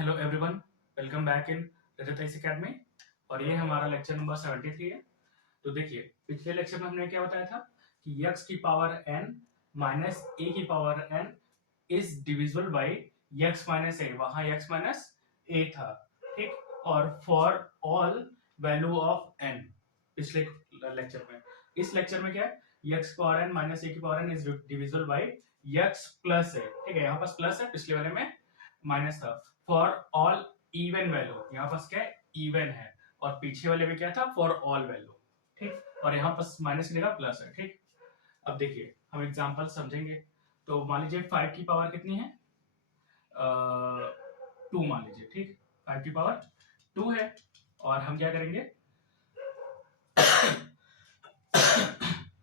Hello everyone, welcome back in Rajat academy. और ये हमारा लेक्चर नंबर 73 है। तो देखिए, पिछले लेक्चर में हमने क्या बताया था कि x की पावर n माइनस a की power n is divisible by x minus a। वहां x माइनस a था, ठीक। और for all value of n, पिछले लेक्चर में। इस लेक्चर में क्या है, x की पावर n माइनस a की power n is divisible by x plus a, ठीक है। यहाँ पास प्लस है, पिछले वाले में माइनस था। फॉर ऑल इवन वैल्यू, यहाँ पास क्या है, इवन है। और पीछे वाले में क्या था, फॉर ऑल वैल्यू, ठीक। और यहाँ पास माइनस की जगह प्लस है, ठीक। अब देखिए, हम एग्जांपल समझेंगे। तो मान लीजिए 5 की पावर कितनी है, 2 मान लीजिए, ठीक। 5 की पावर 2 है। और हम क्या करेंगे,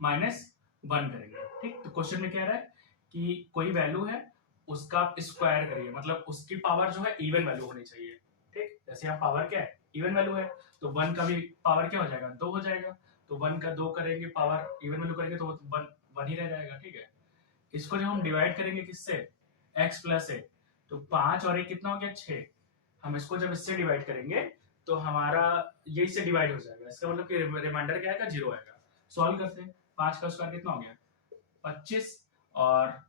माइनस 1 करेंगे, ठीक। तो क्वेश्चन में क्या रहा है कि कोई वैल्यू है, उसका आप स्क्वायर करिए, मतलब उसकी पावर जो है इवन वैल्यू होनी चाहिए, ठीक। जैसे यहाँ पावर क्या है, इवन वैल्यू है, तो 1 का भी पावर क्या हो जाएगा, 2 हो जाएगा। तो 1 का 2 करेंगे, पावर इवन वैल्यू करेंगे तो 1 ही रह जाएगा, ठीक है। इसको जब हम डिवाइड करेंगे किससे, x प्लस ए, तो 5 और 1 कितना हो गया, 6। हम इसको जब इससे डिवाइड करेंगे तो हमारा ये इससे डिवाइड हो जाएगा, इसका मतलब कि रिमाइंडर क्या आएगा, 0 आएगा। सॉल्व करते हैं, 5 का स्क्वायर कितना हो गया, 25, और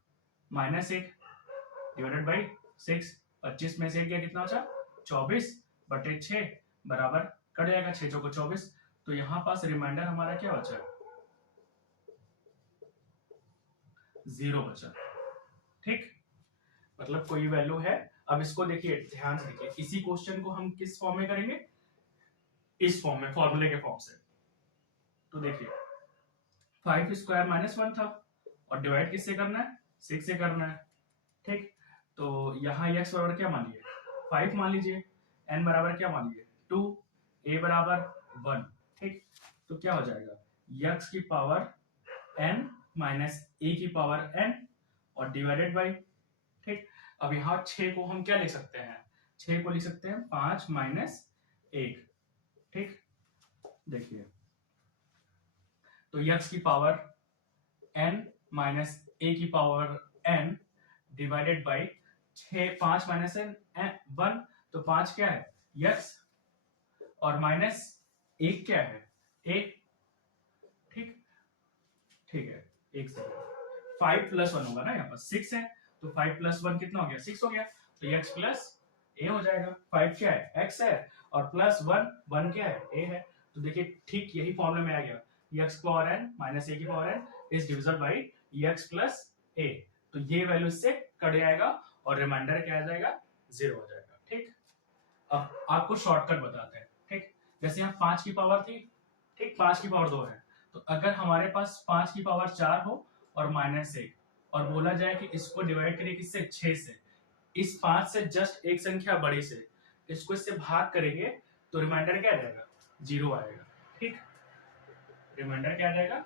माइनस 1 डिवाइडेड बाई 6। 25 में से गया कितना बचा, 24 बटे 6 बराबर कट जाएगा, 6 चौको 24। तो यहाँ पास रिमाइंडर हमारा क्या बचा, 0 बचा, ठीक। मतलब कोई वैल्यू है। अब इसको देखिए, ध्यान से देखिए, इसी क्वेश्चन को हम किस फॉर्म में करेंगे, इस फॉर्म में, फॉर्मूले के फॉर्म से। तो देखिए, 5 स्क्वायर माइनस 1 था, और डिवाइड किससे करना है, 6 से करना है, ठीक। तो यहाँ x बराबर क्या मान लीजिए, 5 मान लीजिए, n बराबर क्या मान लीजिए, 2, a बराबर 1, ठीक। तो क्या हो जाएगा, x की पावर n माइनस a की पावर n और डिवाइडेड बाई, ठीक। अब यहाँ 6 को हम क्या लिख सकते हैं, 6 को लिख सकते हैं 5 माइनस 1, ठीक। देखिए, तो x की पावर n माइनस a की power n divided by 6, 5 minus n 1, तो 5 क्या है, x, और माइनस 1 क्या है, a, ठीक। ठीक है, एक सेकंड। 5 प्लस 1 होगा ना, यहाँ पर 6 है, तो 5 प्लस 1 कितना हो गया, 6 हो गया। तो x प्लस a हो जाएगा। 5 क्या है, x है, और प्लस 1, 1 क्या है, a है। तो देखिए, ठीक यही फॉर्मूला में आ गया, x की पावर n माइनस a की power n is divisible by x plus a। तो ये वैल्यू इससे कट जाएगा, और रिमाइंडर क्या आ जाएगा, 0 हो जाएगा, ठीक। अब आपको शॉर्टकट बताते हैं, ठीक। जैसे यहाँ 5 की पावर थी, ठीक, 5 की पावर 2 है। तो अगर हमारे पास 5 की पावर 4 हो और माइनस 1, और बोला जाए कि इसको डिवाइड करिए किससे, 6 से, इस 5 से जस्ट एक संख्या बड़ी से, इसको इससे भाग करेंगे तो रिमाइंडर क्या आ जाएगा, 0 आएगा, ठीक। रिमाइंडर क्या आ जाएगा,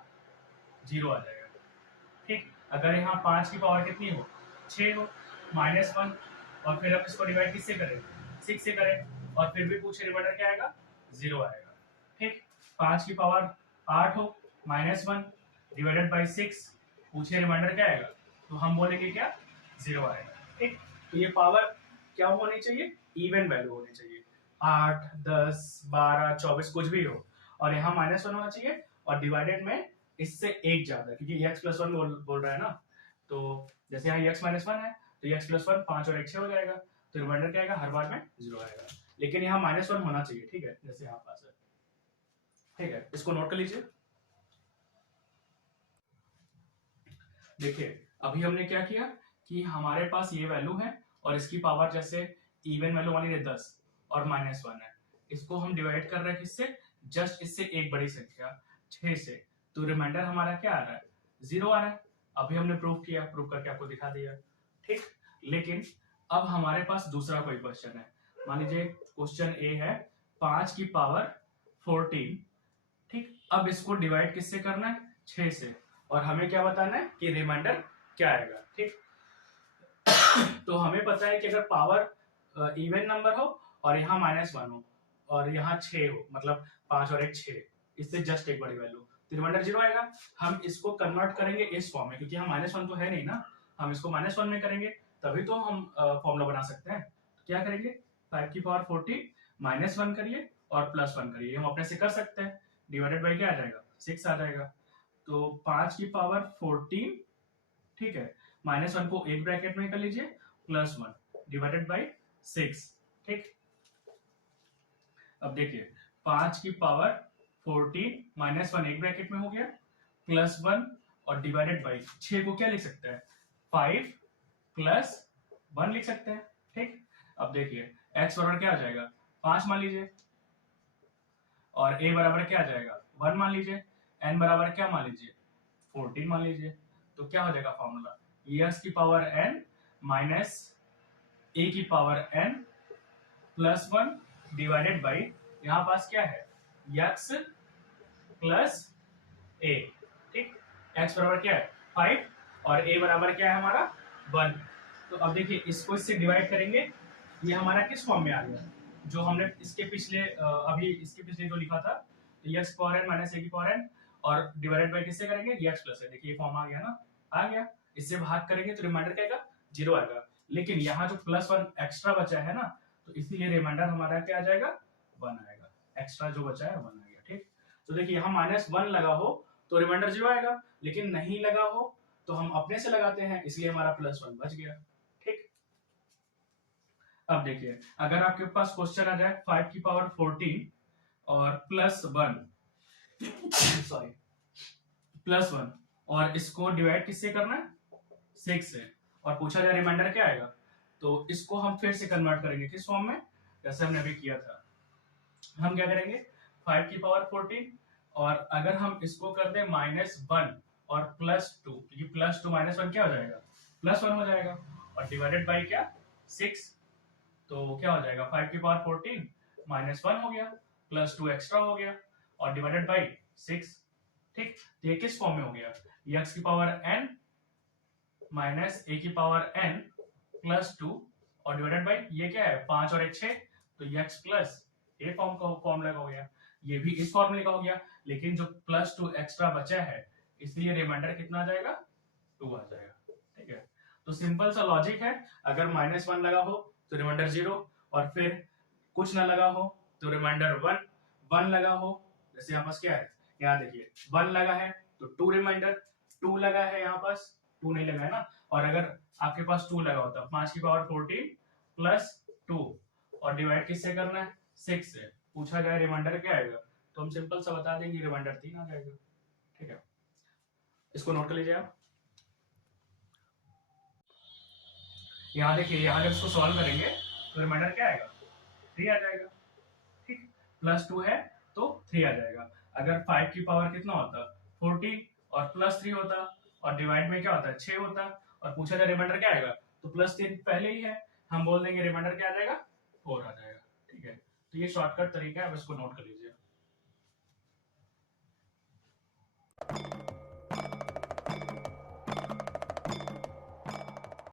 0 आ जाएगा, ठीक। अगर यहाँ 5 की पावर कितनी हो, 6 हो, माइनस 1, और फिर अब इसको डिवाइड किससे करें, 6 से करें, और फिर भी पूछे रिमाइंडर क्या आएगा, 0 आएगा, ठीक। 5 की पावर 8 हो, माइनस 1 डिवाइडेड बाई 6, पूछे रिमाइंडर क्या आएगा, तो हम बोलेंगे क्या, 0 आएगा, ठीक। तो ये पावर क्या होनी चाहिए, इवन वैल्यू होनी चाहिए, 8, 10, 12, 24 कुछ भी हो, और यहाँ माइनस 1 होना चाहिए, और डिवाइडेड में इससे एक ज्यादा, क्योंकि x प्लस 1 बोल रहा है ना। तो जैसे यहाँ x माइनस 1 है, तो x प्लस 1 5 और 1 6 हो जाएगा, तो रिमाइंडर क्या आएगा, हर बार में 0 आएगा। लेकिन यहाँ माइनस 1 होना चाहिए, ठीक है, जैसे यहाँ पास है, ठीक है। इसको नोट कर लीजिए। देखिए, अभी हमने क्या किया कि हमारे पास ये वैल्यू है, और इसकी पावर जैसे इवन वैल्यू मान लीजिए 10 और माइनस 1 है, इसको हम डिवाइड कर रहे हैं किससे, जस्ट इससे एक बड़ी संख्या 6 से। तो रिमाइंडर हमारा क्या आ रहा है, 0 आ रहा है। अभी हमने प्रूव किया, प्रूव करके आपको दिखा दिया, ठीक। लेकिन अब हमारे पास दूसरा कोई क्वेश्चन है। मान लीजिए क्वेश्चन ए है 5 की पावर 14, ठीक। अब इसको डिवाइड किससे करना है, 6 से, और हमें क्या बताना है कि रिमाइंडर क्या आएगा, ठीक। तो हमें पता है कि अगर पावर इवन नंबर हो और यहाँ माइनस 1 हो और यहाँ 6 हो, मतलब 5 और 1 6, इससे जस्ट एक बड़ी वैल्यू, तो रिमाइंडर 0 आएगा। हम इसको कन्वर्ट करेंगे इस फॉर्म में, क्योंकि यहाँ माइनस 1 तो है नहीं ना, हम इसको माइनस 1 में करेंगे तभी तो हम फॉर्मूला बना सकते हैं। तो क्या करेंगे, 5 की पावर 14 -1 करिए और +1 करिए, हम अपने से कर सकते हैं। डिवाइडेड बाई क्या आ जाएगा, 6 आ जाएगा। तो 5 की पावर 14, ठीक है, -1 को एक ब्रैकेट में कर लीजिए, +1 डिवाइडेड बाई 6, ठीक। अब देखिए 5 की पावर 14 -1 एक ब्रैकेट में हो गया, +1 और डिवाइडेड बाई 6 को क्या लिख सकते हैं, 5 + 1 लिख सकते हैं, ठीक। अब देखिए x बराबर क्या आ जाएगा, 5 मान लीजिए, और a बराबर क्या आ जाएगा, 1 मान लीजिए, n बराबर क्या मान लीजिए, 14 मान लीजिए। तो क्या हो जाएगा फॉर्मूला, x की पावर n माइनस a की पावर n +1 डिवाइडेड बाई, यहाँ पास क्या है, x प्लस a, ठीक। x बराबर क्या है 5 और a बराबर क्या है हमारा 1। तो अब देखिए इसको इससे डिवाइड करेंगे, ये हमारा किस फॉर्म में आ गया, जो हमने इसके पिछले अभी इसके पिछले जो लिखा था, x power n minus a की पावर n और डिवाइडेड बाई किससे करेंगे, x प्लस है। देखिए ये फॉर्म आ गया ना, आ गया। इससे भाग करेंगे तो रिमाइंडर क्या आएगा, 0 आएगा। लेकिन यहाँ जो +1 एक्स्ट्रा बचा है ना, तो इसीलिए रिमाइंडर हमारा क्या आ जाएगा, 1 आएगा। एक्स्ट्रा जो बचा है 1 आ गया, ठीक। तो देखिए यहाँ -1 लगा हो तो रिमाइंडर 0 आएगा, लेकिन नहीं लगा हो तो हम अपने से लगाते हैं, इसलिए हमारा +1 बच गया, ठीक। अब देखिए अगर आपके पास क्वेश्चन आ जाए 5 की पावर 14 और +1 सॉरी +1 और इसको डिवाइड किससे करना है, 6 से, और पूछा जाए रिमाइंडर क्या आएगा, तो इसको हम फिर से कन्वर्ट करेंगे किस फॉर्म में, जैसे हमने अभी किया था। हम क्या करेंगे 5 की पावर 14 और अगर हम इसको कर दें -1 और +2, ये +2 -1 क्या हो जाएगा, +1 हो जाएगा, और डिवाइडेड बाई क्या 6, तो क्या हो जाएगा 5 की पावर 14 -1 हो गया, +2 एक्स्ट्रा हो गया और डिवाइडेड बाई 6, ठीक। तो ये किस फॉर्म में हो गया, x की पावर n माइनस a की पावर n +2 और डिवाइडेड बाई ये क्या है 5 और 1 6, तो x प्लस a फॉर्म का फॉर्मूला हो गया, ये भी इस फॉर्मूले का हो गया। लेकिन जो +2 एक्स्ट्रा बचा है, इसलिए रिमाइंडर कितना आ जाएगा, 2 आ जाएगा, ठीक है। तो सिंपल सा लॉजिक है, अगर -1 लगा हो तो रिमाइंडर 0, और फिर कुछ ना लगा हो तो रिमाइंडर 1, 1 लगा हो, जैसे यहाँ पास क्या है, यहाँ देखिए 1 लगा है तो 2 रिमाइंडर, 2 लगा है यहाँ पास, 2 नहीं लगा है ना, और अगर आपके पास 2 लगा होता 5 की पावर 14 +2 और डिवाइड किससे करना है, 6 से, पूछा जाए रिमाइंडर क्या आएगा, तो हम सिंपल सा बता देंगे रिमाइंडर 3 आ जाएगा, ठीक है। इसको नोट कर लीजिए आप। यहाँ देखिए, यहाँ जब इसको सॉल्व करेंगे तो रिमाइंडर क्या आएगा, 3 आ जाएगा, ठीक। +2 है तो 3 आ जाएगा। अगर 5 की पावर कितना होता 14 और +3 होता और डिवाइड में क्या होता है 6 होता, और पूछा जाए रिमाइंडर क्या आएगा, तो +3 पहले ही है, हम बोल देंगे रिमाइंडर क्या आ जाएगा 4 आ जाएगा, ठीक है। तो ये शॉर्टकट तरीका है, अब इसको नोट कर लीजिए।